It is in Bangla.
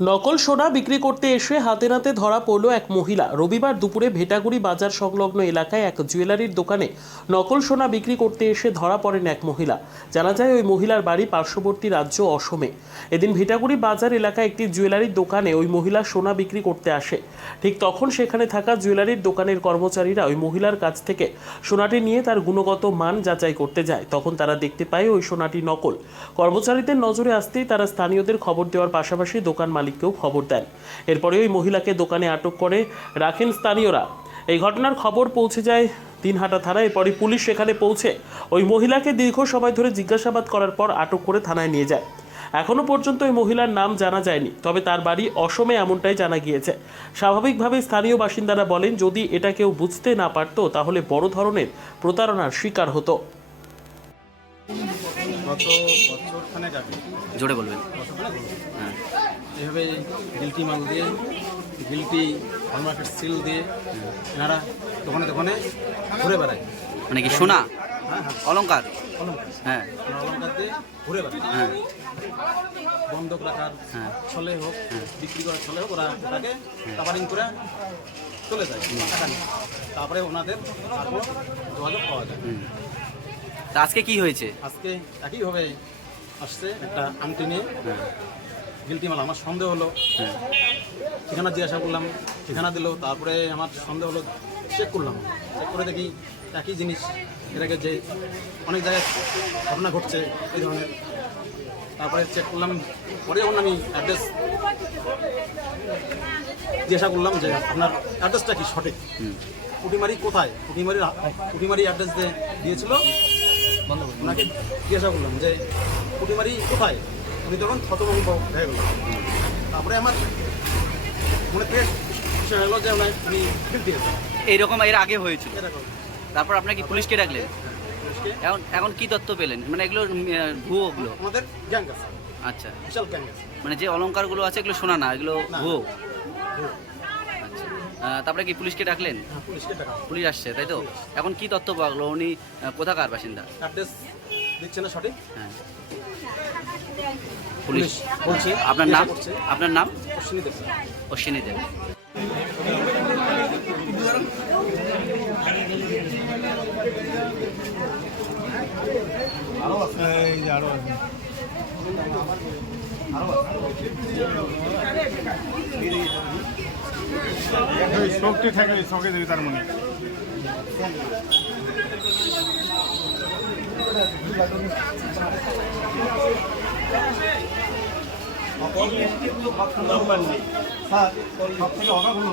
নকল সোনা বিক্রি করতে এসে হাতে নাতে ধরা পড়ল এক মহিলা। রবিবার দুপুরে ভেটাগুড়ি বাজার সংলগ্ন এলাকায় এক জুয়েলারির দোকানে নকল সোনা বিক্রি করতে এসে ধরা পড়েন এক মহিলা। জানা যায় ওই মহিলার বাড়ি পার্শ্ববর্তী রাজ্য অসমে। এদিন ভেটাগুড়ি বাজার এলাকায় একটি জুয়েলারির দোকানে ওই মহিলা সোনা বিক্রি করতে আসে। ঠিক তখন সেখানে থাকা জুয়েলারির দোকানের কর্মচারীরা ওই মহিলার কাছ থেকে সোনাটি নিয়ে তার গুণগত মান যাচাই করতে যায়। তখন তারা দেখতে পায় ওই সোনাটি নকল। কর্মচারীদের নজরে আসতেই তারা স্থানীয়দের খবর দেওয়ার পাশাপাশি দোকান মালিককেও খবর দেন। এরপরে ওই মহিলাকে দোকানে আটক করে রাখেন স্থানীয়রা। এই ঘটনার খবর পৌঁছে যায় দিনহাটা থানায়। এরপরই পুলিশ সেখানে পৌঁছে ওই মহিলাকে দীর্ঘ সময় ধরে জিজ্ঞাসাবাদ করার পর আটক করে থানায় নিয়ে যায়। এখনো পর্যন্ত ওই মহিলার নাম জানা যায়নি, তবে তার বাড়ি অসমে এমনটাই জানা গিয়েছে। স্বাভাবিকভাবে স্থানীয় বাসিন্দারা বলেন, যদি এটা কেউ বুঝতে না পারতো তাহলে বড় ধরনের প্রতারণার শিকার হতো। গত বছরখানেক আগে জোরে বলবেন। হ্যাঁ, এইভাবে গিল্টি মাল দিয়ে গিল্টি হলমার্কের সিল দিয়ে এনারা দোকানে দোকানে ঘুরে বেড়ায়। মানে কি সোনা হ্যাঁ হ্যাঁ অলংকার? অলঙ্কার, হ্যাঁ অলঙ্কার দিয়ে ঘুরে বেড়ায়। হ্যাঁ বন্ধক রাখার হ্যাঁ ছলে হোক, বিক্রি করার ছলে হোক, ওরা ওটাকে কাভারিং করে চলে যায় টাকা নিয়ে। তারপরে ওনাদের তারপর যোগাযোগ পাওয়া যায়। তা আজকে কি হয়েছে? আজকে একইভাবে আসছে একটা আংটি নিয়ে হ্যাঁ গিল্টি মাল। আমার সন্দেহ হলো, হ্যাঁ ঠিকানা জিজ্ঞাসা করলাম, ঠিকানা দিল। তারপরে আমার সন্দেহ হলো, চেক করলাম, চেক করে দেখি একই জিনিস। এর আগে যে অনেক জায়গায় ঘটনা ঘটছে এই ধরনের। তারপরে চেক করলাম, পরে যখন আমি অ্যাড্রেস জিজ্ঞাসা করলাম যে আপনার অ্যাড্রেসটা কি সঠিক, পুটিমারি কোথায়, পুটিমারি অ্যাড্রেস দিয়েছিল। ওনাকে জিজ্ঞাসা করলাম যে পুটিমারি কোথায়, উনি তখন থতভম্ব হয়ে গেল। তারপরে আমার মনে থেকে বিষয় হলো যে উনি ফিল দিয়েছেন। এইরকম এর আগে হয়েছিল? এরকম তারপর আপনার কি পুলিশকে ডাকলেন? পুলিশকে এখন এখন কি তথ্য পেলেন? মানে এগুলো ভুয়োগুলো? আমাদের গ্যাং আছে, আচ্ছা, বিশাল গ্যাং আছে। মানে যে অলংকারগুলো আছে এগুলো সোনা না, এগুলো না। ভুয়ো? ভুয়ো। তারপরে কি পুলিশকে ডাকলেন? হ্যাঁ, পুলিশকে টাকা পুলিশ আসছে, তাই তো? এখন কি তথ্য পাওয়া? উনি কোথাকার বাসিন্দা? অ্যাড্রেস দিচ্ছে না সঠিক। হ্যাঁ, পুলিশ বলছে। আপনার নাম? করছে আপনার নাম? অশ্বিনী দেব। অশ্বিনী দেব। শক্তি থাকে শখে দেবে তার মনে। সব থেকে অভাব হলো